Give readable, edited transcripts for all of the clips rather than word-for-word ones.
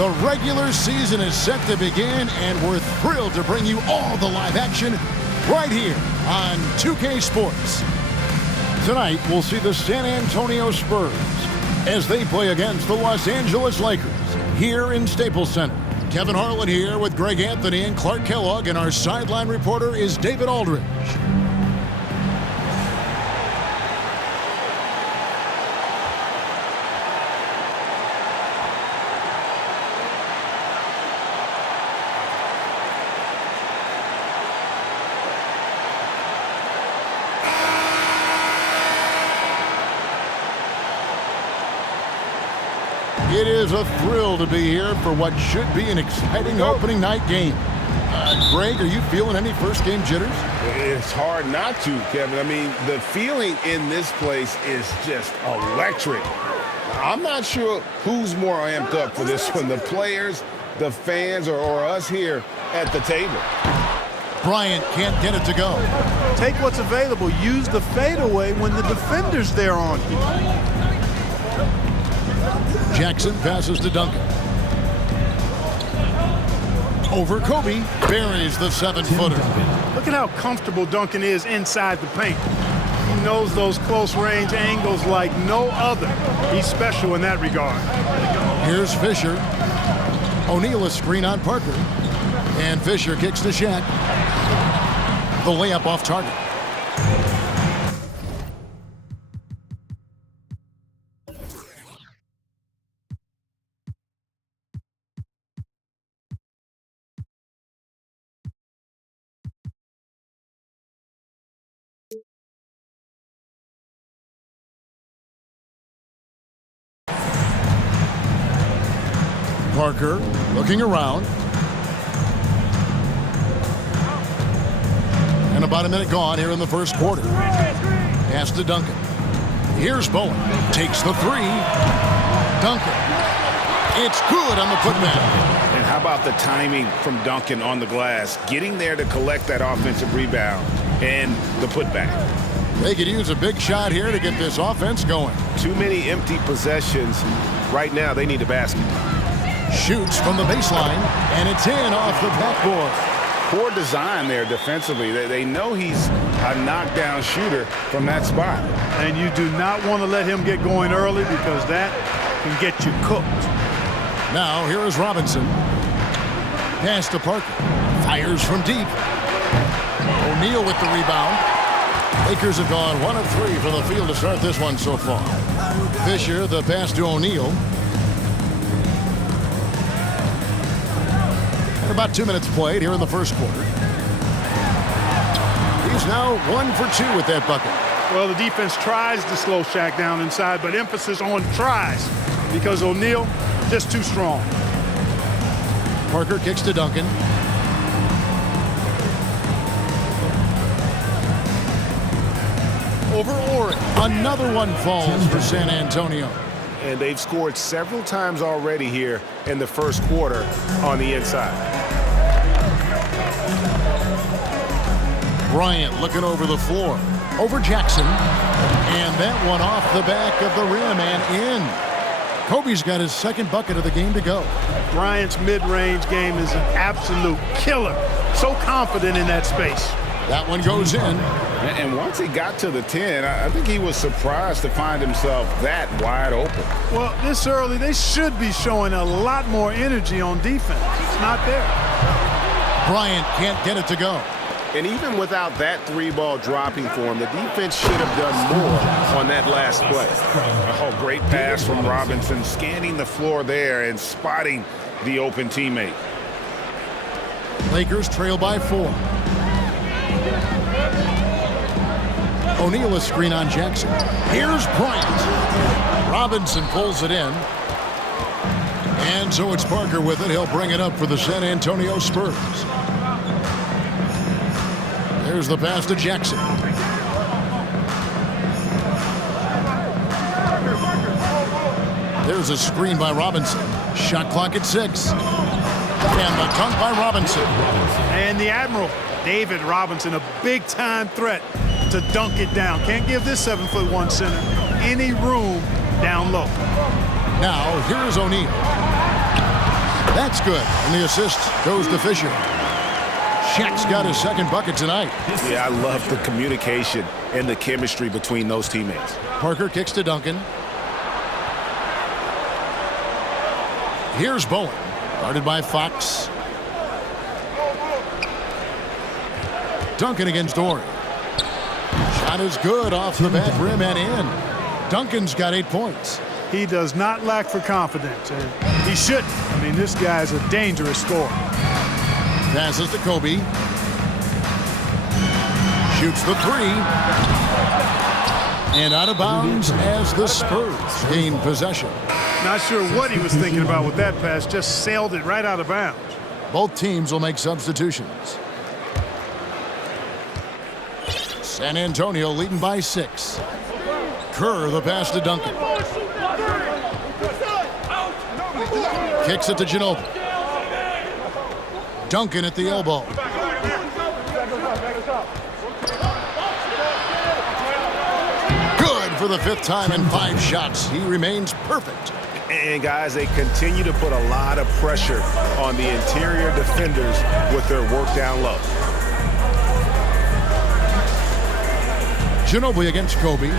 The regular season is set to begin, and we're thrilled to bring you all the live action right here on 2K Sports. Tonight, we'll see the San Antonio Spurs as they play against the Los Angeles Lakers here in Staples Center. Kevin Harlan here with Greg Anthony and Clark Kellogg, and our sideline reporter is David Aldridge. It is a thrill to be here for what should be an exciting opening night game. Greg, are you feeling any first game jitters? It's hard not to, Kevin. I mean, the feeling in this place is just electric. I'm not sure who's more amped up for this one, the players, the fans, or us here at the table. Bryant can't get it to go. Take what's available. Use the fadeaway when the defender's there on you. Jackson passes to Duncan. Over Kobe, buries the 7-footer. Look at how comfortable Duncan is inside the paint. He knows those close-range angles like no other. He's special in that regard. Here's Fisher. O'Neal a screen on Parker. And Fisher kicks to Shaq. The layup off target. Parker looking around. And about a minute gone here in the first quarter. Pass to Duncan. Here's Bowen. Takes the three. Duncan. It's good on the putback. And how about the timing from Duncan on the glass? Getting there to collect that offensive rebound and the putback. They could use a big shot here to get this offense going. Too many empty possessions. Right now, they need a basket. Shoots from the baseline, and it's in off the backboard. Poor design there defensively. They know he's a knockdown shooter from that spot. And you do not want to let him get going early because that can get you cooked. Now, here is Robinson. Pass to Parker. Fires from deep. O'Neal with the rebound. Lakers have gone 1 of 3 from the field to start this one so far. Fisher, the pass to O'Neal. About 2 minutes played here in the first quarter. He's now 1 for 2 with that bucket. Well, the defense tries to slow Shaq down inside, but emphasis on tries because O'Neal just too strong. Parker kicks to Duncan. Over Oren. Another one falls for San Antonio. And they've scored several times already here in the first quarter on the inside. Bryant looking over the floor. Over Jackson. And that one off the back of the rim and in. Kobe's got his second bucket of the game to go. Bryant's mid-range game is an absolute killer. So confident in that space. That one goes in. And once he got to the 10, I think he was surprised to find himself that wide open. Well, this early, they should be showing a lot more energy on defense. It's not there. Bryant can't get it to go. And even without that 3-ball dropping for him, the defense should have done more on that last play. Oh, great pass from Robinson, scanning the floor there and spotting the open teammate. Lakers trail by 4. O'Neal a screen on Jackson. Here's Bryant. Robinson pulls it in. And so it's Parker with it. He'll bring it up for the San Antonio Spurs. There's the pass to Jackson. There's a screen by Robinson. Shot clock at 6. And the dunk by Robinson. And the Admiral, David Robinson, a big-time threat to dunk it down. Can't give this 7'1" center any room down low. Now, here's O'Neal. That's good. And the assist goes to Fisher. Shaq's got his second bucket tonight. Yeah, I love the communication and the chemistry between those teammates. Parker kicks to Duncan. Here's Bowen. Guarded by Fox. Duncan against Dory. Shot is good off the back rim and in. Duncan's got 8 points. He does not lack for confidence, and he shouldn't. I mean, this guy's a dangerous scorer. Passes to Kobe. Shoots the three. And out of bounds as the Spurs gain possession. Not sure what he was thinking about with that pass. Just sailed it right out of bounds. Both teams will make substitutions. San Antonio leading by 6. Kerr the pass to Duncan. Kicks it to Ginobili. Duncan at the elbow. Good for the 5th time in 5 shots. He remains perfect. And guys, they continue to put a lot of pressure on the interior defenders with their work down low. Ginobili against Kobe.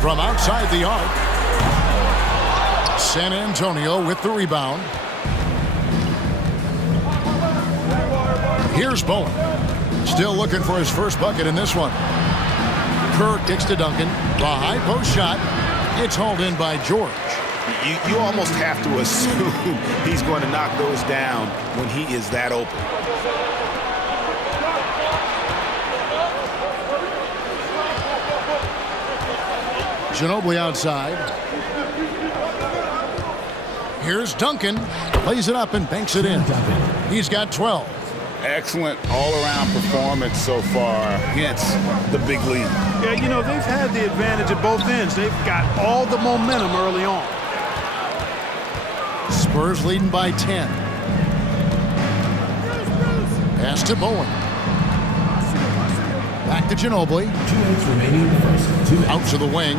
From outside the arc. San Antonio with the rebound. Here's Bowen. Still looking for his first bucket in this one. Kerr kicks to Duncan. The high post shot. It's hauled in by George. You almost have to assume he's going to knock those down when he is that open. Ginobili outside. Here's Duncan. Plays it up and banks it in. He's got 12. Excellent all-around performance so far against the big lead. Yeah, you know, they've had the advantage at both ends. They've got all the momentum early on. Spurs leading by 10. Pass to Bowen. Back to Ginobili. 2 minutes remaining in the first. 2 minutes. Out to the wing.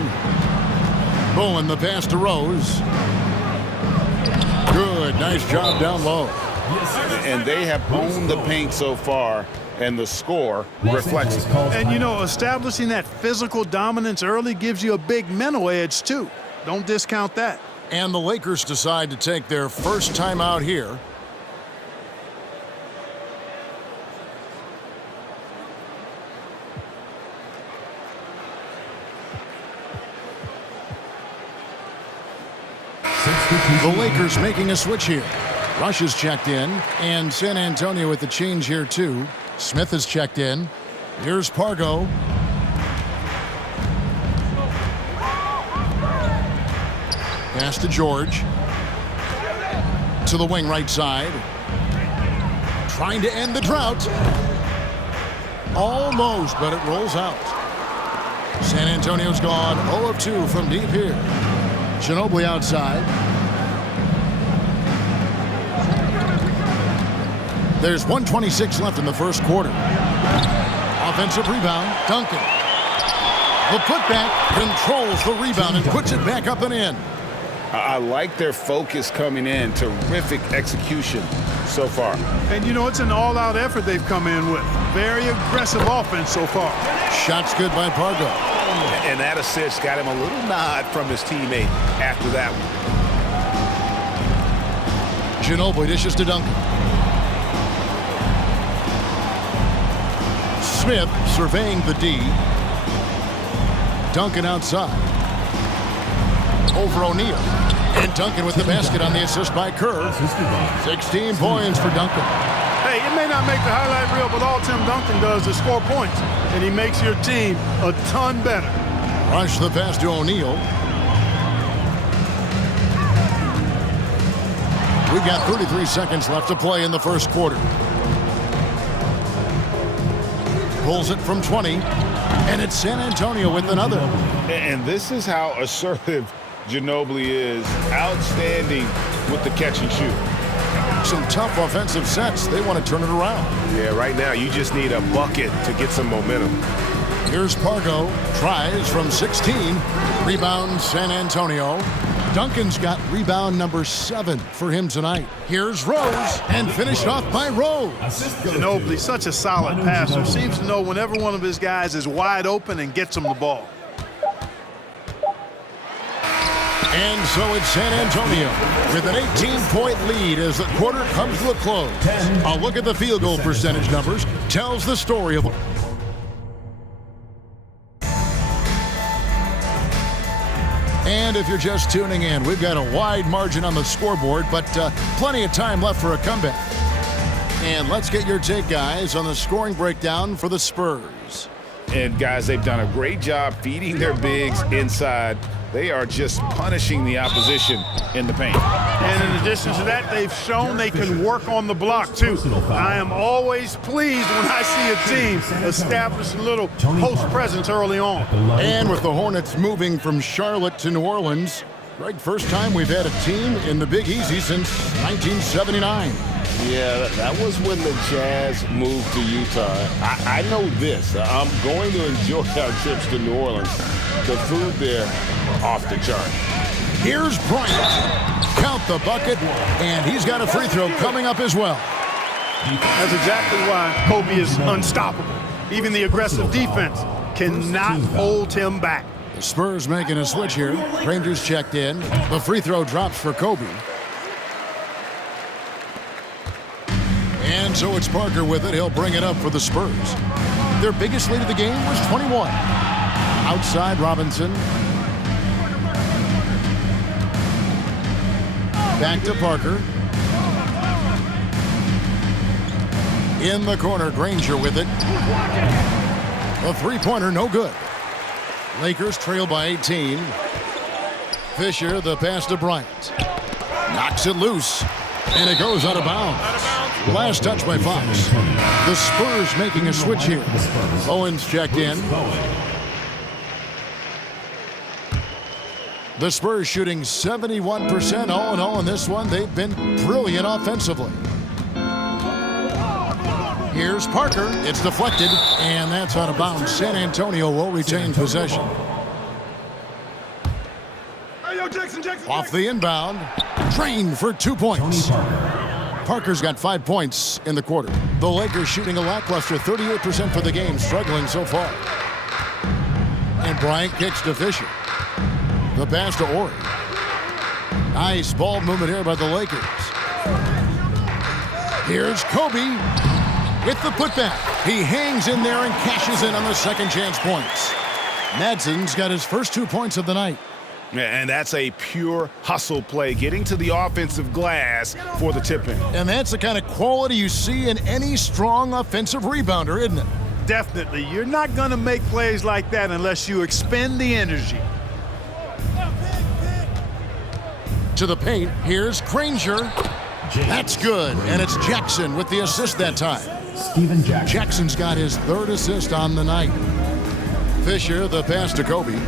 Bowen the pass to Rose. Good, nice job down low. And they have owned the paint so far, and the score reflects it. And, you know, establishing that physical dominance early gives you a big mental edge, too. Don't discount that. And the Lakers decide to take their first time out here. The Lakers making a switch here. Rush is checked in, and San Antonio with the change here too. Smith is checked in. Here's Pargo. Pass to George. To the wing right side. Trying to end the drought. Almost, but it rolls out. San Antonio's gone 0 of 2 from deep here. Ginobili outside. There's 1:26 left in the first quarter. Offensive rebound, Duncan. The putback controls the rebound and puts it back up and in. I like their focus coming in. Terrific execution so far. And, you know, it's an all-out effort they've come in with. Very aggressive offense so far. Shots good by Pargo. And that assist got him a little nod from his teammate after that one. Ginobili dishes to Duncan. Smith surveying the D. Duncan outside. Over O'Neal. And Duncan with the basket on the assist by Kerr. 16 points for Duncan. Hey, it may not make the highlight reel, but all Tim Duncan does is score points. And he makes your team a ton better. Rush the pass to O'Neal. We've got 33 seconds left to play in the first quarter. Pulls it from 20, and it's San Antonio with another. And this is how assertive Ginobili is. Outstanding with the catch and shoot. Some tough offensive sets. They want to turn it around. Yeah, right now you just need a bucket to get some momentum. Here's Pargo. Tries from 16. Rebound San Antonio. Duncan's got rebound number 7 for him tonight. Here's Rose, and finished off by Rose. Ginobili, such a solid passer, seems to know whenever one of his guys is wide open and gets him the ball. And so it's San Antonio with an 18-point lead as the quarter comes to a close. A look at the field goal percentage numbers tells the story of... And if you're just tuning in, we've got a wide margin on the scoreboard, but plenty of time left for a comeback. And let's get your take, guys, on the scoring breakdown for the Spurs. And, guys, they've done a great job feeding their bigs inside. They are just punishing the opposition in the paint. And in addition to that, they've shown they can work on the block, too. I am always pleased when I see a team establish a little post presence early on. And with the Hornets moving from Charlotte to New Orleans, Greg, first time we've had a team in the Big Easy since 1979. Yeah, that was when the Jazz moved to Utah. I know this. I'm going to enjoy our trips to New Orleans. The food there, off the chart. Here's Bryant. Count the bucket, and he's got a free throw coming up as well. That's exactly why Kobe is unstoppable. Even the aggressive defense cannot hold him back. The Spurs making a switch here. Rangers checked in. The free throw drops for Kobe. And so it's Parker with it. He'll bring it up for the Spurs. Their biggest lead of the game was 21. Outside Robinson. Back to Parker. In the corner, Granger with it. A three-pointer, no good. Lakers trail by 18. Fisher, the pass to Bryant. Knocks it loose, and it goes out of bounds. Last touch by Fox. The Spurs making a switch here. Owens checked in. The Spurs shooting 71% all in all in this one. They've been brilliant offensively. Here's Parker. It's deflected, and that's out of bounds. San Antonio will retain possession. Off the inbound. Drained for 2 points. Parker's got 5 points in the quarter. The Lakers shooting a lackluster 38% for the game, struggling so far. And Bryant kicks to Fisher. The pass to Ori. Nice ball movement here by the Lakers. Here's Kobe with the putback. He hangs in there and cashes in on the second chance points. Madsen's got his first 2 points of the night. And that's a pure hustle play, getting to the offensive glass for the tip-in. And that's the kind of quality you see in any strong offensive rebounder, isn't it? Definitely. You're not going to make plays like that unless you expend the energy. To the paint, here's Granger. That's good, and it's Jackson with the assist that time. Steven Jackson. Jackson's got his third assist on the night. Fisher, the pass to Kobe.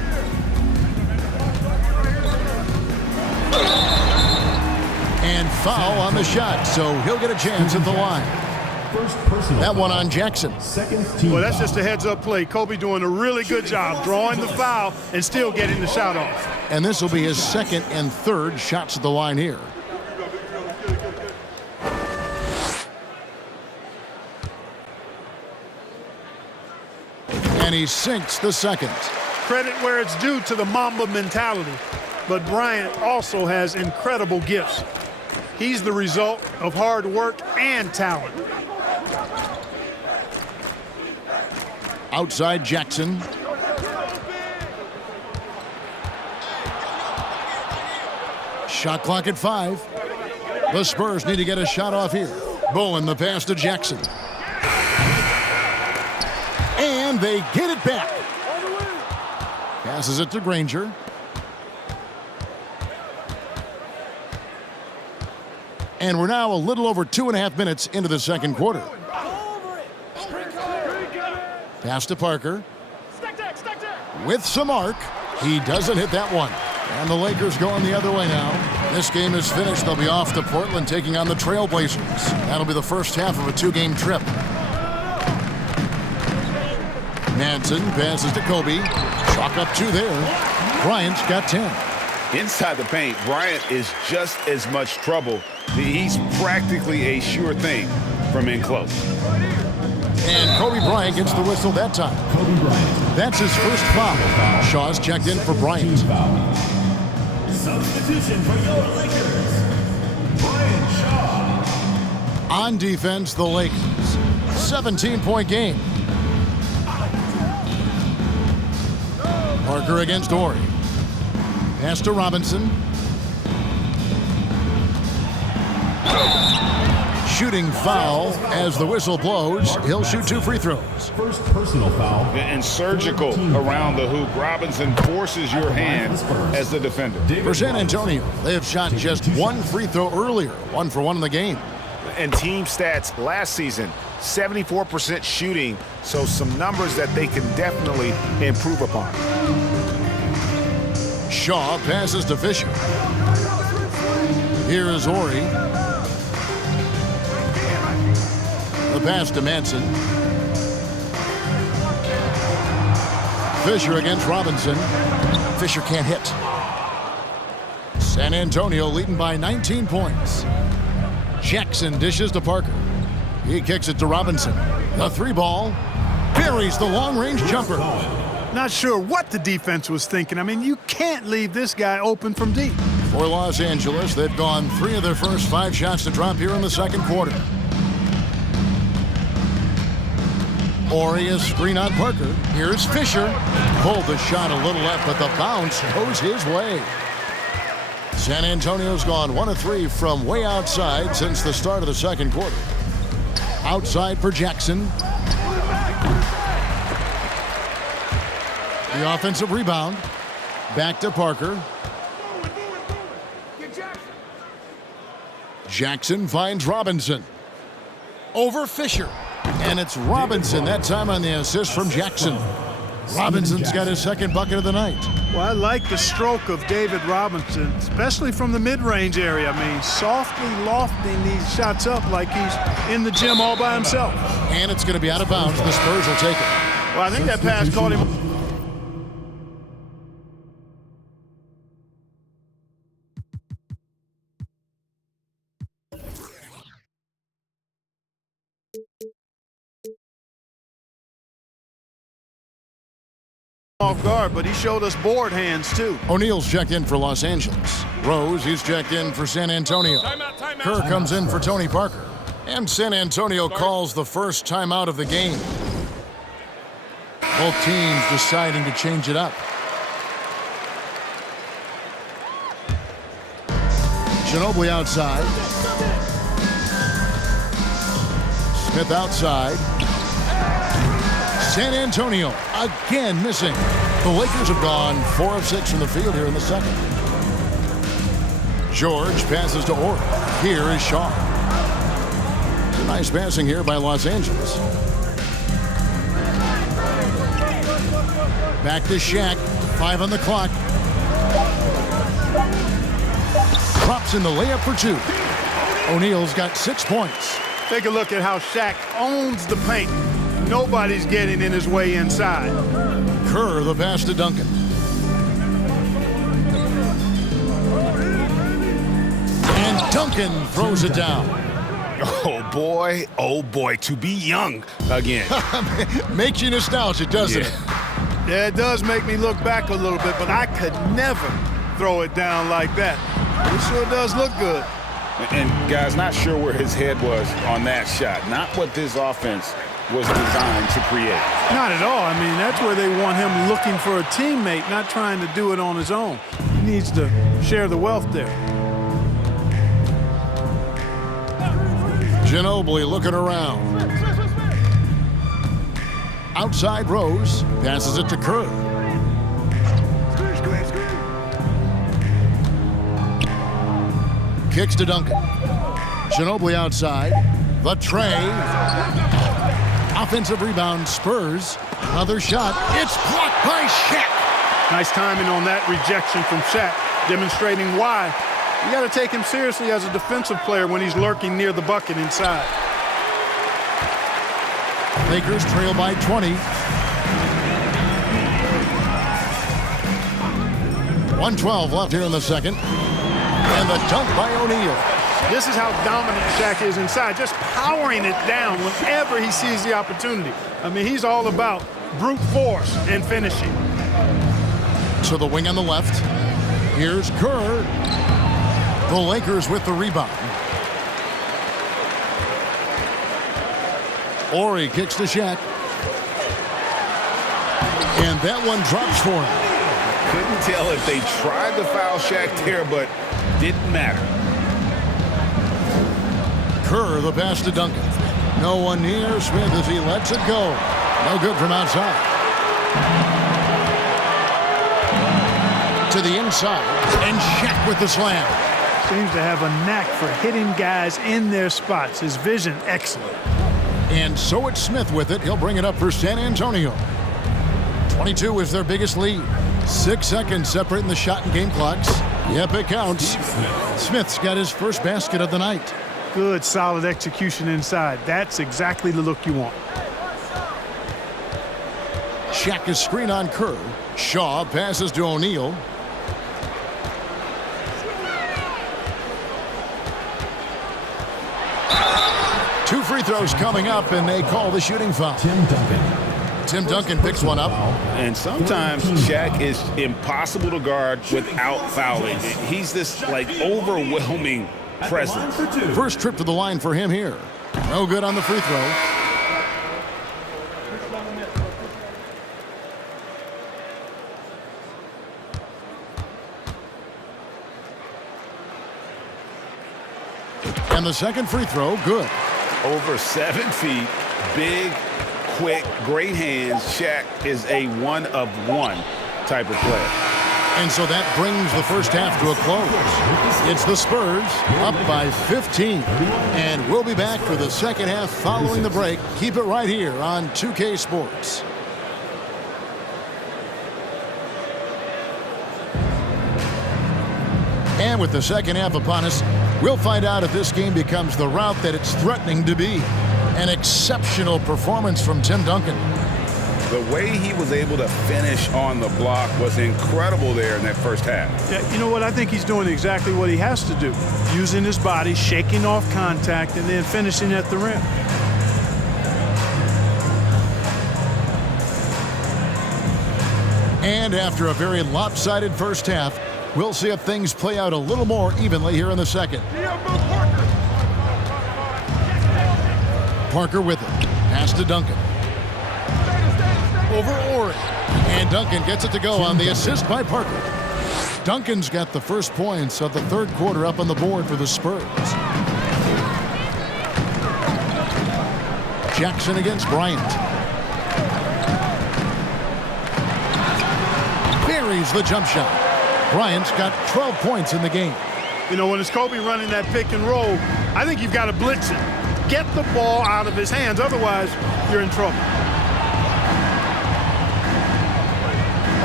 And foul on the shot, so he'll get a chance at the line. That one on Jackson. Well, that's just a heads-up play. Kobe doing a really good job drawing the foul and still getting the shot off. And this will be his second and third shots at the line here. And he sinks the second. Credit where it's due to the Mamba mentality. But Bryant also has incredible gifts. He's the result of hard work and talent. Outside Jackson. Shot clock at 5. The Spurs need to get a shot off here. Bowen, the pass to Jackson. And they get it back. Passes it to Granger. And we're now a little over 2.5 minutes into the second quarter. Pass to Parker. With some arc. He doesn't hit that one. And the Lakers going the other way now. This game is finished. They'll be off to Portland taking on the Trailblazers. That'll be the first half of a 2-game trip. Manson passes to Kobe. Chalk up 2 there. Bryant's got 10. Inside the paint, Bryant is just as much trouble. He's practically a sure thing from in close. And Kobe Bryant gets the whistle that time. Kobe Bryant. That's his first foul. Shaw's checked in for Bryant. Substitution for your Lakers, Brian Shaw. On defense, the Lakers. 17-point game. Parker against Horry. Pass to Robinson. Shooting foul as the whistle blows. He'll shoot 2 free throws. First personal foul. And surgical around the hoop. Robinson forces your hand as the defender. For San Antonio, they have shot just 1 free throw earlier. 1 for 1 in the game. And team stats last season, 74% shooting, so some numbers that they can definitely improve upon. Shaw passes to Fisher. Here is Horry. The pass to Manson. Fisher against Robinson. Fisher can't hit. San Antonio leading by 19 points. Jackson dishes to Parker. He kicks it to Robinson. The 3-ball. Buries the long-range jumper. Not sure what the defense was thinking. I mean, you can't leave this guy open from deep. For Los Angeles, they've gone 3 of their first 5 shots to drop here in the second quarter. Horry is screen on Parker. Here's Fisher. Pulled the shot a little left, but the bounce goes his way. San Antonio's gone 1 of 3 from way outside since the start of the second quarter. Outside for Jackson. The offensive rebound. Back to Parker. Jackson finds Robinson. Over Fisher. And it's Robinson that time on the assist from Jackson. Robinson's got his second bucket of the night. Well, I like the stroke of David Robinson, especially from the mid-range area. I mean, softly lofting these shots up like he's in the gym all by himself. And it's going to be out of bounds. The Spurs will take it. Well, I think that pass caught him. Off guard, but he showed us board hands too. O'Neal's checked in for Los Angeles. Rose, he's checked in for San Antonio. Kerr comes in for Tony Parker. And San Antonio calls the first timeout of the game. Both teams deciding to change it up. Ginobili outside. Smith outside. San Antonio again missing. The Lakers have gone 4 of 6 from the field here in the second. George passes to Horry. Here is Shaw. Nice passing here by Los Angeles. Back to Shaq. 5 on the clock. Drops in the layup for 2. O'Neal's got 6 points. Take a look at how Shaq owns the paint. Nobody's getting in his way inside. Kerr, the pass to Duncan. And Duncan throws it down. Oh boy, to be young again. Makes you nostalgic, doesn't it? Yeah, it does make me look back a little bit, but I could never throw it down like that. It sure does look good. And guys, not sure where his head was on that shot. Not what this offense was designed to create. Not at all. I mean, that's where they want him looking for a teammate, not trying to do it on his own. He needs to share the wealth there. Ginobili looking around. Outside Rose, passes it to Kerr. Kicks to Duncan. Ginobili outside. The tray. Offensive rebound, Spurs. Another shot. It's blocked by Shaq. Nice timing on that rejection from Shaq, demonstrating why you got to take him seriously as a defensive player when he's lurking near the bucket inside. Lakers trail by 20. 1:12 left here in the second. And the dunk by O'Neal. This is how dominant Shaq is inside, just powering it down whenever he sees the opportunity. I mean, he's all about brute force and finishing. To the wing on the left. Here's Kerr. The Lakers with the rebound. Ori kicks to Shaq. And that one drops for him. Couldn't tell if they tried to foul Shaq there, but didn't matter. Kerr, the pass to Duncan. No one near Smith as he lets it go. No good from outside. To the inside, and Shaq with the slam. Seems to have a knack for hitting guys in their spots. His vision, excellent. And so it's Smith with it. He'll bring it up for San Antonio. 22 is their biggest lead. 6 seconds separating the shot and game clocks. Yep, it counts. Smith's got his first basket of the night. Good, solid execution inside. That's exactly the look you want. Shaq is screen on Kerr. Shaw passes to O'Neal. Two free throws coming up, and they call the shooting foul. Tim Duncan picks one up. And sometimes Shaq is impossible to guard without fouling. He's this, like, overwhelming presence. First trip to the line for him here. No good on the free throw. And the second free throw, good. Over 7 feet, big, quick, great hands. Shaq is a one-of-one type of player. And so that brings the first half to a close. It's the Spurs up by 15. And we'll be back for the second half following the break. Keep it right here on 2K Sports. And with the second half upon us, we'll find out if this game becomes the route that it's threatening to be. An exceptional performance from Tim Duncan. The way he was able to finish on the block was incredible there in that first half. Yeah, you know what? I think he's doing exactly what he has to do. Using his body, shaking off contact, and then finishing at the rim. And after a very lopsided first half, we'll see if things play out a little more evenly here in the second. Parker with it. Pass to Duncan. Over Ori. And Duncan gets it to go on the assist by Parker. Duncan's got the first points of the third quarter up on the board for the Spurs. Jackson against Bryant. Buries the jump shot. Bryant's got 12 points in the game. You know, when it's Kobe running that pick and roll, I think you've got to blitz it. Get the ball out of his hands, otherwise you're in trouble.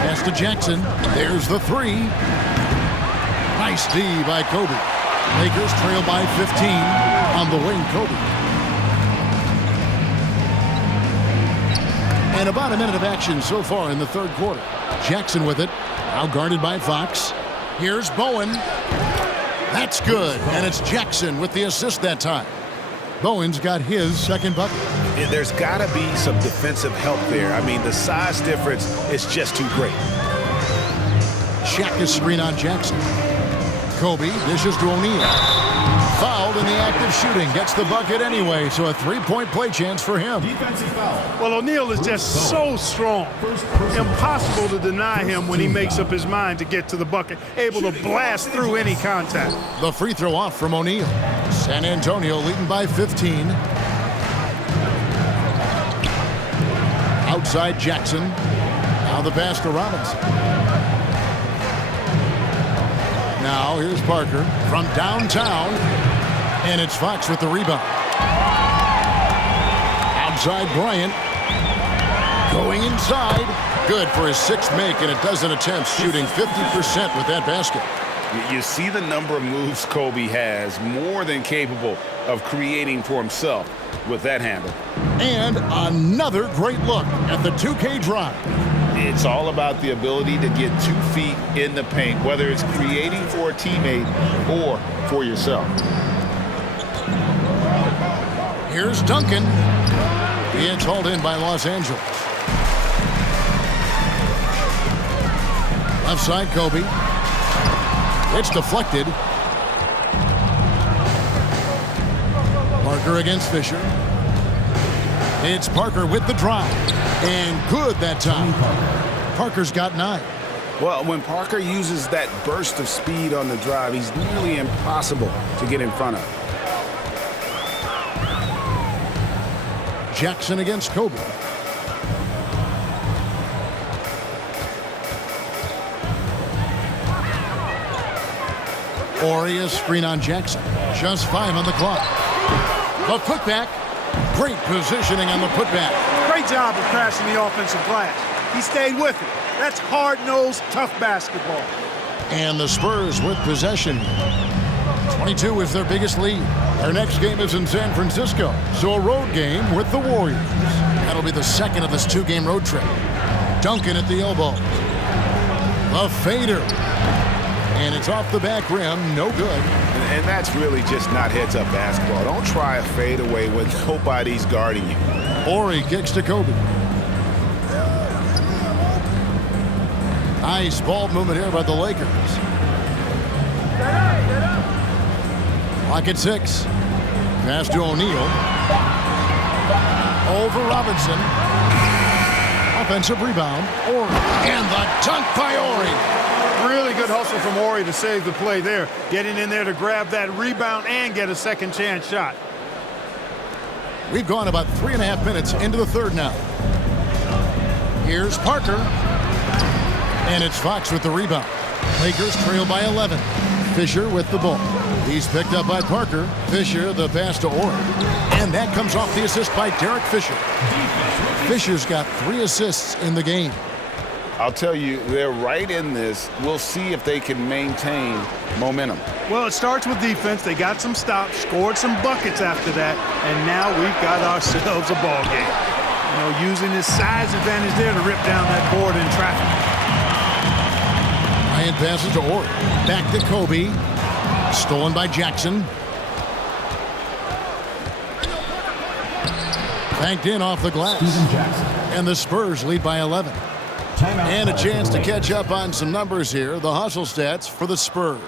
Pass to Jackson. There's the three. Nice D by Kobe. Lakers trail by 15 on the wing, Kobe. And about a minute of action so far in the third quarter. Jackson with it. Now guarded by Fox. Here's Bowen. That's good. And it's Jackson with the assist that time. Bowen's got his second bucket. There's got to be some defensive help there. I mean, the size difference is just too great. Shaq is screen on Jackson. Kobe dishes to O'Neal. Fouled in the act of shooting. Gets the bucket anyway, so a three-point play chance for him. Well, O'Neal is just so strong. Impossible to deny him when he makes up his mind to get to the bucket. Able to blast through any contact. The free throw off from O'Neal. San Antonio leading by 15. Outside Jackson. Now the pass to Robinson. Now here's Parker from downtown. And it's Fox with the rebound. Outside Bryant. Going inside. Good for his sixth make and a dozen attempts, shooting 50% with that basket. You see the number of moves Kobe has, more than capable of creating for himself with that handle. And another great look at the 2K drive. It's all about the ability to get 2 feet in the paint, whether it's creating for a teammate or for yourself. Here's Duncan. He is hauled in by Los Angeles. Left side, Kobe. It's deflected. Parker against Fisher. It's Parker with the drive. And good that time. Parker's got 9. Well, when Parker uses that burst of speed on the drive, he's nearly impossible to get in front of. Jackson against Kobe. Ori, a screen on Jackson. Just 5 on the clock. The putback. Great positioning on the putback. Great job of crashing the offensive glass. He stayed with it. That's hard-nosed, tough basketball. And the Spurs with possession. 22 is their biggest lead. Their next game is in San Francisco, so a road game with the Warriors. That'll be the second of this 2-game road trip. Duncan at the elbow. The fader. And it's off the back rim, no good. And that's really just not heads-up basketball. Don't try a fadeaway when nobody's guarding you. Ori kicks to Kobe. Nice ball movement here by the Lakers. Clock at 6. Pass to O'Neal. Over Robinson. Offensive rebound. Ori. And the dunk by Ori. Really good hustle from Ori to save the play there. Getting in there to grab that rebound and get a second chance shot. We've gone about 3.5 minutes into the third now. Here's Parker. And it's Fox with the rebound. Lakers trail by 11. Fisher with the ball. He's picked up by Parker. Fisher, the pass to Ori. And that comes off the assist by Derek Fisher. Fisher's got 3 assists in the game. I'll tell you, they're right in this. We'll see if they can maintain momentum. Well, it starts with defense. They got some stops, scored some buckets after that, and now we've got ourselves a ball game. You know, using his size advantage there to rip down that board in traffic. Ryan passes to Ori. Back to Kobe. Stolen by Jackson. Banked in off the glass. And the Spurs lead by 11. And a chance to catch up on some numbers here. The hustle stats for the Spurs.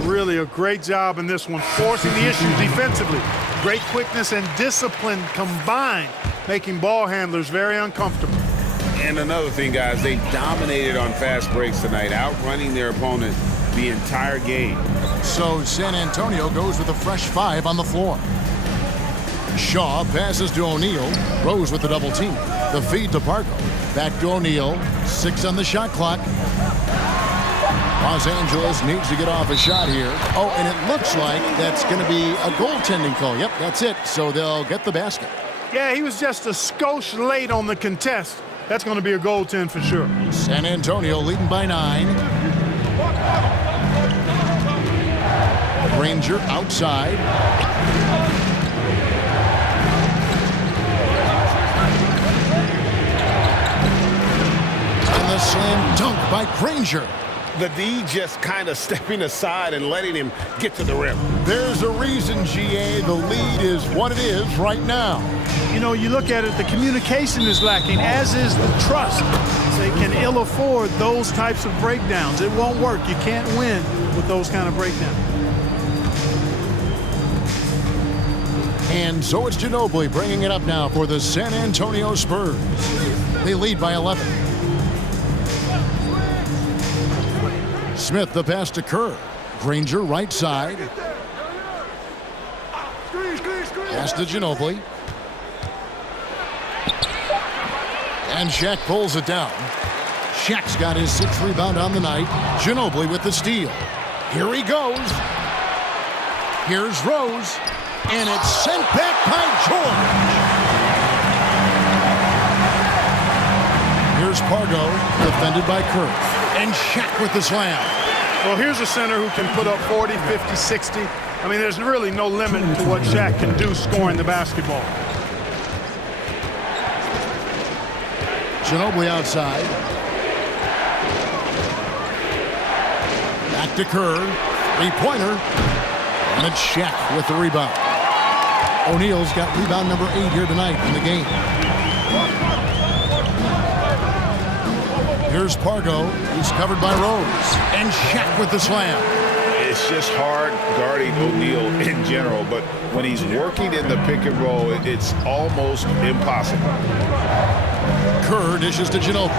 Really a great job in this one, forcing the issue defensively. Great quickness and discipline combined, making ball handlers very uncomfortable. And another thing, guys, they dominated on fast breaks tonight, outrunning their opponent the entire game. So San Antonio goes with a fresh 5 on the floor. Shaw passes to O'Neal. Rose with the double team. The feed to Parker. Back to O'Neal. 6 on the shot clock. Los Angeles needs to get off a shot here. Oh, and it looks like that's going to be a goaltending call. Yep, that's it. So they'll get the basket. Yeah, he was just a skosh late on the contest. That's going to be a goaltend for sure. San Antonio leading by 9. Granger outside. And the slam dunk by Granger. The D just kind of stepping aside and letting him get to the rim. There's a reason, GA, the lead is what it is right now. You know, you look at it, the communication is lacking, as is the trust. They can ill afford those types of breakdowns. It won't work. You can't win with those kind of breakdowns. And so it's Ginobili bringing it up now for the San Antonio Spurs. They lead by 11. Smith, the pass to Kerr. Granger, right side. Pass to Ginobili. And Shaq pulls it down. Shaq's got his 6th rebound on the night. Ginobili with the steal. Here he goes. Here's Rose. And it's sent back by George. Here's Pargo, defended by Kerr. And Shaq with the slam. Well, here's a center who can put up 40, 50, 60. I mean, there's really no limit to what Shaq can do scoring the basketball. Ginobili outside. Back to Kerr. Three-pointer. And it's Shaq with the rebound. O'Neal's got rebound number 8 here tonight in the game. Here's Pargo. He's covered by Rose. And Shaq with the slam. It's just hard guarding O'Neal in general, but when he's working in the pick and roll, it's almost impossible. Kerr dishes to Ginobili.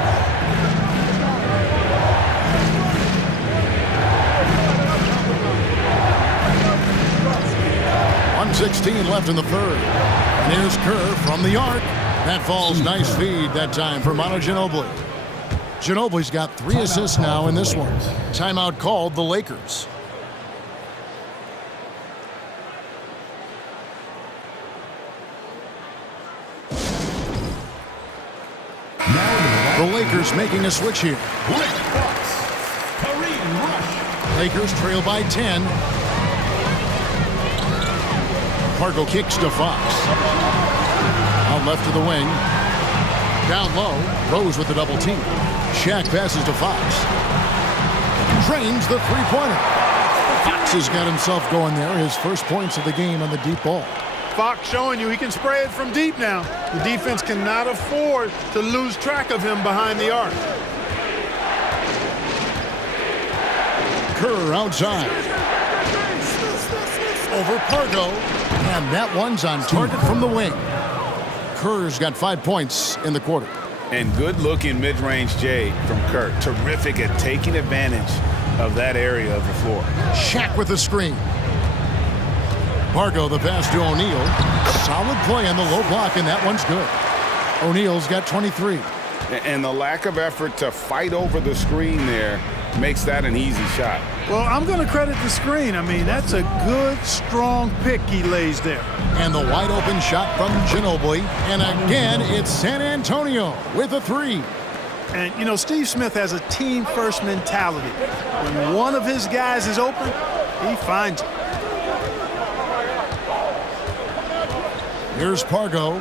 1:16 left in the third. And here's Kerr from the arc. That falls. Nice feed that time for Manu Ginobili. Ginobili's got 3 assists now in this one. Timeout called the Lakers. The Lakers making a switch here. Lakers trail by 10. Pargo kicks to Fox. Out left to the wing. Down low. Rose with the double team. Shaq passes to Fox. Drains the three-pointer. Fox has got himself going there. His first points of the game on the deep ball. Fox showing you he can spray it from deep now. The defense cannot afford to lose track of him behind the arc. Kerr outside. Over Pargo. And that one's on target from the wing. Kerr's got 5 points in the quarter. And good-looking mid-range J from Kerr. Terrific at taking advantage of that area of the floor. Shaq with the screen. Pargo the pass to O'Neal. Solid play on the low block, and that one's good. O'Neal's got 23. And the lack of effort to fight over the screen there makes that an easy shot. Well, I'm going to credit the screen. I mean, that's a good, strong pick he lays there. And the wide open shot from Ginobili. And again, it's San Antonio with a 3. And, you know, Steve Smith has a team-first mentality. When one of his guys is open, he finds it. Here's Pargo.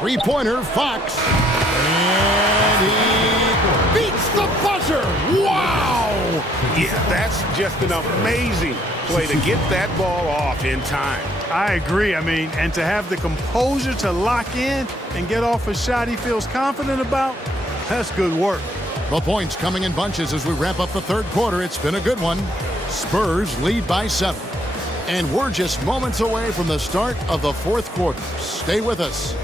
Three-pointer, Fox. And he beats the buzzer. Wow! Yeah, that's just an amazing play to get that ball off in time. I agree. I mean, and to have the composure to lock in and get off a shot he feels confident about, that's good work. The points coming in bunches as we wrap up the third quarter. It's been a good one. Spurs lead by 7. And we're just moments away from the start of the fourth quarter. Stay with us.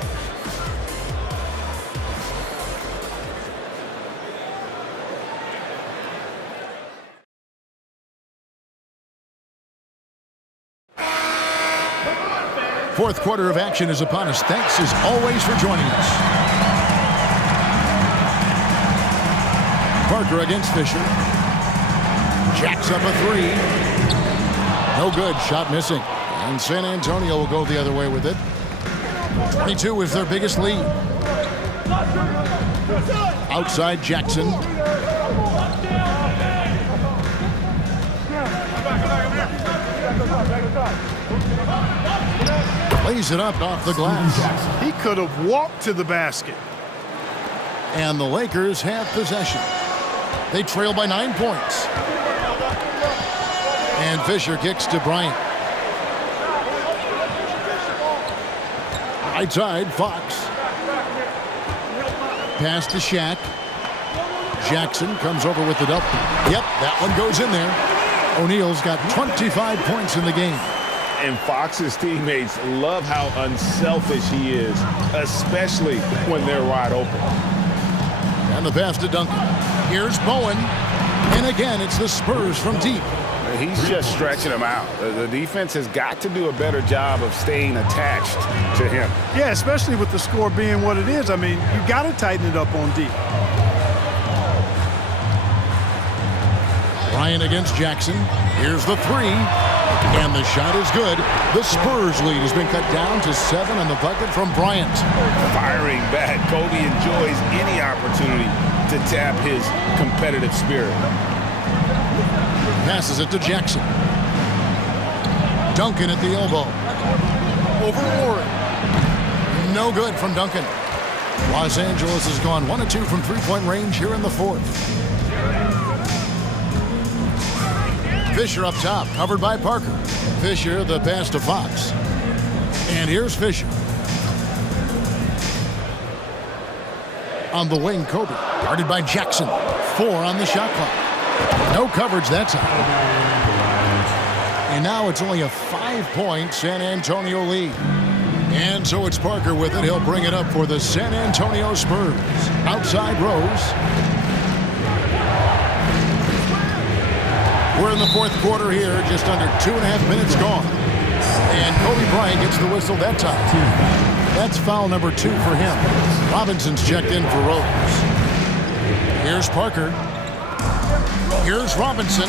Fourth quarter of action is upon us. Thanks as always for joining us. Parker against Fisher. Jacks up a 3. No good. Shot missing. And San Antonio will go the other way with it. 22 is their biggest lead. Outside Jackson. Lays it up off the glass. He could have walked to the basket. And the Lakers have possession. They trail by 9 points. And Fisher kicks to Bryant. Right side, Fox. Pass to Shaq. Jackson comes over with the double. Yep, that one goes in there. O'Neal's got 25 points in the game. And Fox's teammates love how unselfish he is, especially when they're wide open. And the pass to Duncan. Here's Bowen. And again, it's the Spurs from deep. He's just stretching them out. The defense has got to do a better job of staying attached to him. Yeah, especially with the score being what it is. I mean, you got to tighten it up on deep. Bryant against Jackson. Here's the 3. And the shot is good. The Spurs lead has been cut down to 7 on the bucket from Bryant. Firing back. Kobe enjoys any opportunity to tap his competitive spirit. Passes it to Jackson. Duncan at the elbow. over Oregon. No good from Duncan. Los Angeles has gone 1 of 2 from three-point range here in the fourth. Fisher up top, covered by Parker. Fisher, the pass to Fox. And here's Fisher. On the wing, Kobe, guarded by Jackson. 4 on the shot clock. No coverage that time. And now it's only a 5-point San Antonio lead. And so it's Parker with it. He'll bring it up for the San Antonio Spurs. Outside Rose. We're in the fourth quarter here, just under 2.5 minutes gone. And Kobe Bryant gets the whistle that time. That's foul number 2 for him. Robinson's checked in for Rose. Here's Parker. Here's Robinson.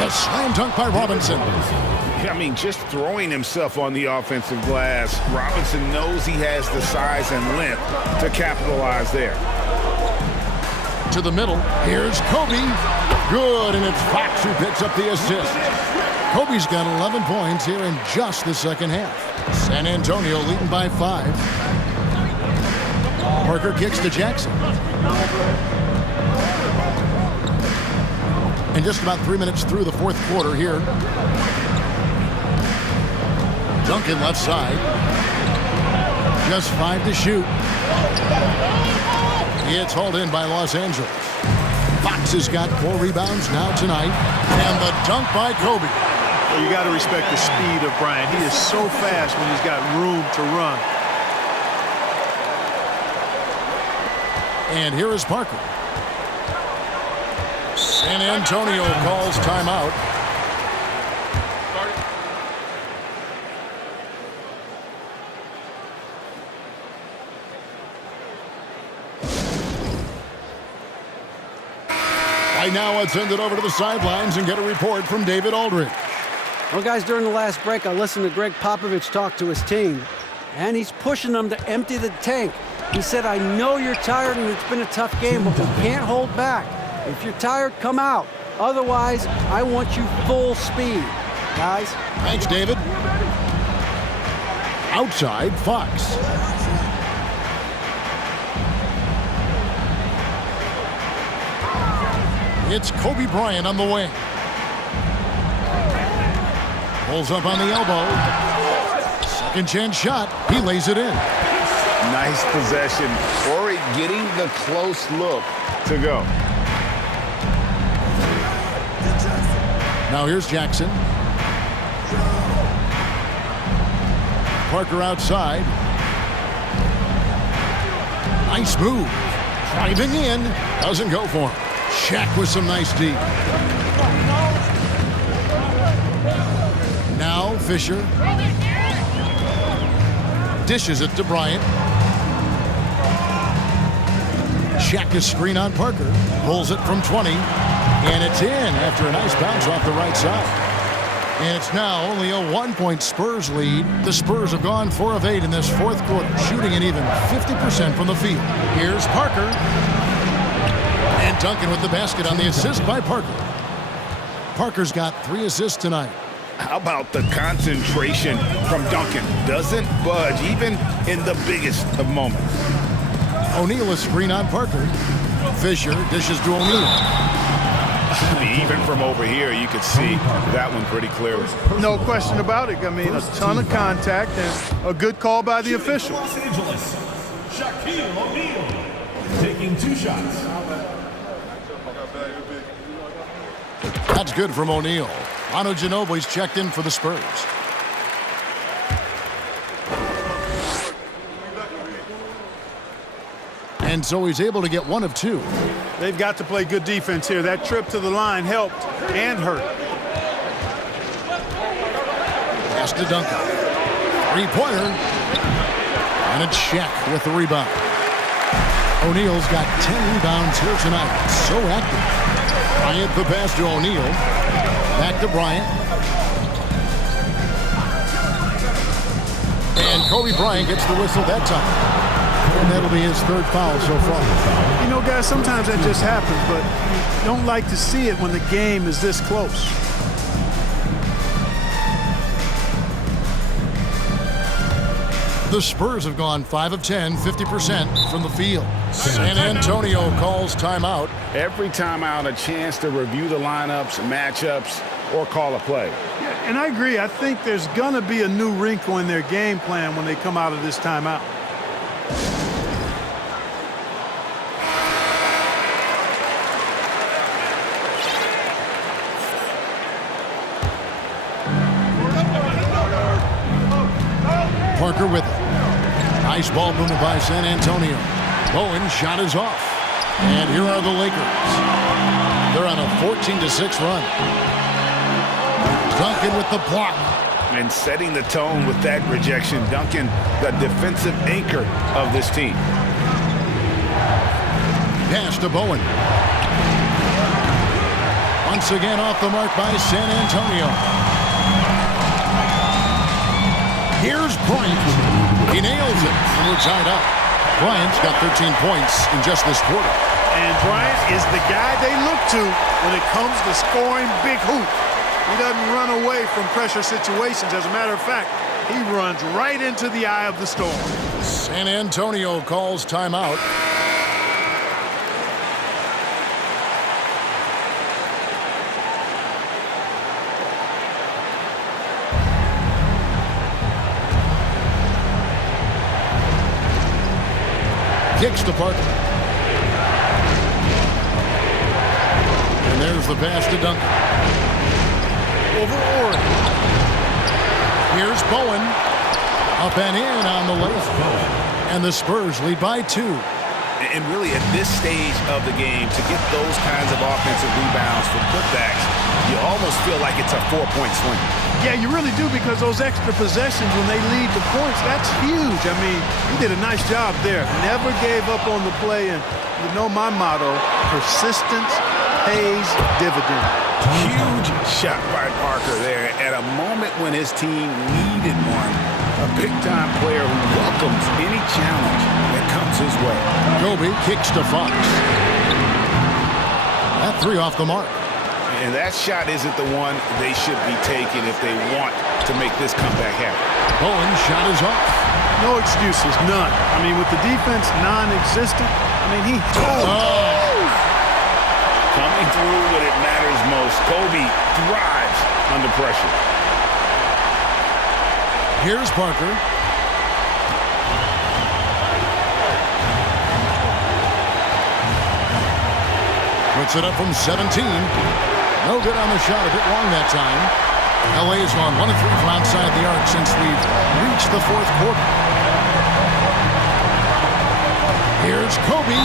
A slam dunk by Robinson. I mean, just throwing himself on the offensive glass. Robinson knows he has the size and length to capitalize there. To the middle. Here's Kobe. Good, and it's Fox who picks up the assist. Kobe's got 11 points here in just the second half. San Antonio leading by 5. Parker kicks to Jackson. And just about 3 minutes through the fourth quarter here. Duncan left side. Just 5 to shoot. It's hauled in by Los Angeles. Fox has got 4 rebounds now tonight. And the dunk by Kobe. Well, you got to respect the speed of Bryant. He is so fast when he's got room to run. And here is Parker. San Antonio calls timeout. Right now, let's send it over to the sidelines and get a report from David Aldridge. Well, guys, during the last break, I listened to Greg Popovich talk to his team, and he's pushing them to empty the tank. He said, I know you're tired and it's been a tough game, but we can't hold back. If you're tired, come out. Otherwise, I want you full speed, guys. Thanks, David. Outside, Fox. It's Kobe Bryant on the wing. Pulls up on the elbow. Second chance shot. He lays it in. Nice possession. Horry getting the close look to go. Now here's Jackson. Parker outside. Nice move. Driving in. Doesn't go for him. Shaq with some nice D. Now Fisher. Dishes it to Bryant. Shaq is screen on Parker. Pulls it from 20. And it's in after a nice bounce off the right side. And it's now only a 1-point Spurs lead. The Spurs have gone 4 of 8 in this fourth quarter, shooting an even 50% from the field. Here's Parker. And Duncan with the basket on the assist by Parker. Parker's got 3 assists tonight. How about the concentration from Duncan? Doesn't budge even in the biggest of moments. O'Neal is screen on Parker. Fisher dishes to O'Neal. Even from over here, you could see that one pretty clearly. No question about it. I mean, a ton of contact and a good call by the official. Los Angeles, Shaquille O'Neal taking 2 shots. That's good from O'Neal. Manu Ginobili's checked in for the Spurs. And so he's able to get 1 of 2. They've got to play good defense here. That trip to the line helped and hurt. Pass to Duncan. 3-pointer. And it's Shaq with the rebound. O'Neal's got 10 rebounds here tonight. So active. Bryant the pass to O'Neal. Back to Bryant. And Kobe Bryant gets the whistle that time. And that'll be his 3rd foul so far. You know, guys, sometimes that just happens, but you don't like to see it when the game is this close. The Spurs have gone 5 of 10, 50% from the field. San Antonio calls timeout. Every timeout, a chance to review the lineups, matchups, or call a play. Yeah, and I agree. I think there's going to be a new wrinkle in their game plan when they come out of this timeout. Parker with it. Nice ball movement by San Antonio. Bowen shot is off. And here are the Lakers. They're on a 14-6 run. Duncan with the block. And setting the tone with that rejection. Duncan, the defensive anchor of this team. Pass to Bowen. Once again off the mark by San Antonio. Here's Bryant. He nails it, and we're tied up. Bryant's got 13 points in just this quarter. And Bryant is the guy they look to when it comes to scoring big hoop. He doesn't run away from pressure situations. As a matter of fact, he runs right into the eye of the storm. San Antonio calls timeout. Kicks to Parker. And there's the pass to Duncan. Over Oregon. Here's Bowen. Up and in on the layup. And the Spurs lead by 2. And really at this stage of the game, to get those kinds of offensive rebounds for putbacks, you almost feel like it's a 4-point swing. Yeah, you really do, because those extra possessions when they lead to points, that's huge. I mean, he did a nice job there. Never gave up on the play, and you know my motto, persistence pays dividend. Huge shot by Parker there at a moment when his team needed one. A big-time player who welcomes any challenge that comes his way. Kobe kicks to Fox. That 3 off the mark. And that shot isn't the one they should be taking if they want to make this comeback happen. Bowen's shot is off. No excuses, none. I mean, with the defense non-existent, I mean, he... Coming through when it matters most. Kobe thrives under pressure. Here's Parker. Puts it up from 17. No good on the shot, a bit long that time. LA has gone 1 of 3 from outside the arc since we've reached the 4th quarter. Here's Kobe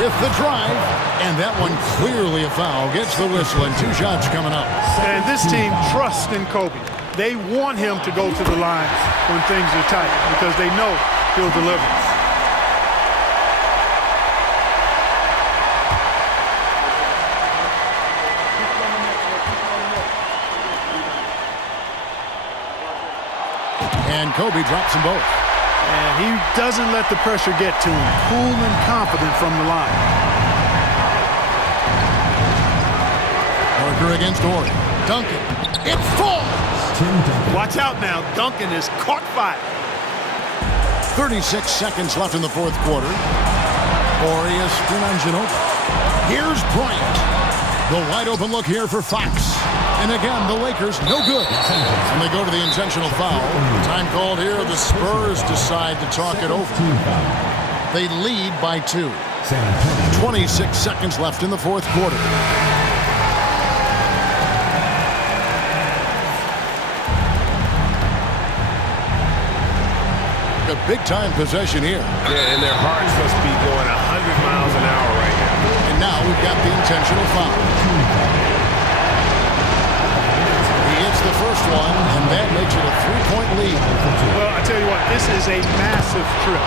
with the drive, and that one clearly a foul. Gets the whistle, and 2 shots coming up. And this team trusts in Kobe. They want him to go to the line when things are tight because they know he'll deliver. And Kobe drops them both. And he doesn't let the pressure get to him. Cool and confident from the line. Parker against Oregon. Duncan. It falls! Watch out now. Duncan is caught fire. 36 seconds left in the 4th quarter. Orius spin on Ginobili. Here's Bryant. The wide open look here for Fox. And again, the Lakers, no good. And they go to the intentional foul. Time called here. The Spurs decide to talk it over. They lead by 2. 26 seconds left in the 4th quarter. A big-time possession here. Yeah, and their hearts must be going 100 miles an hour right now. And now we've got the intentional foul. He hits the first one, and that makes it a 3-point lead. Well, I tell you what, this is a massive trip.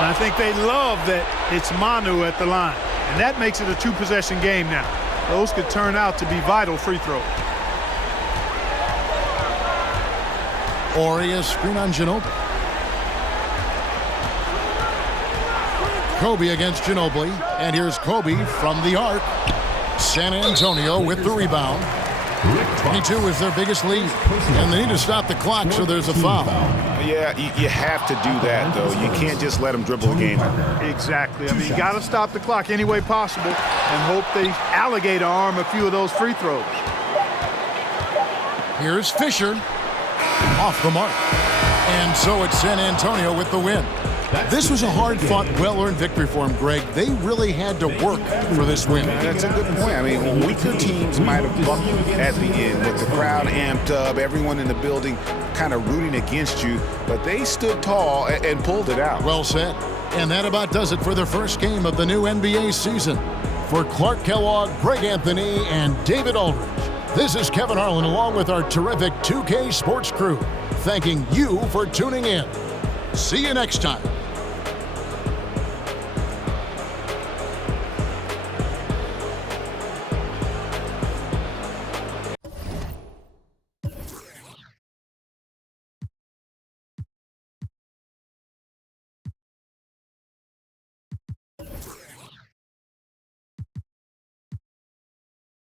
And I think they love that it's Manu at the line. And that makes it a 2-possession game now. Those could turn out to be vital free throws. Orius screen on Ginobili. Kobe against Ginobili, and here's Kobe from the arc. San Antonio with the rebound. 22 is their biggest lead, and they need to stop the clock, so there's a foul. Yeah, you have to do that, though. You can't just let them dribble the game. Exactly. I mean, you got to stop the clock any way possible and hope they alligator arm a few of those free throws. Here's Fisher. Off the mark. And so it's San Antonio with the win. This was a hard-fought, well-earned victory for them, Greg. They really had to work for this win. That's a good point. I mean, weaker teams might have buckled at the end with the crowd amped up, everyone in the building kind of rooting against you, but they stood tall and pulled it out. Well said. And that about does it for the first game of the new NBA season. For Clark Kellogg, Greg Anthony, and David Aldridge, this is Kevin Harlan along with our terrific 2K Sports crew, thanking you for tuning in. See you next time.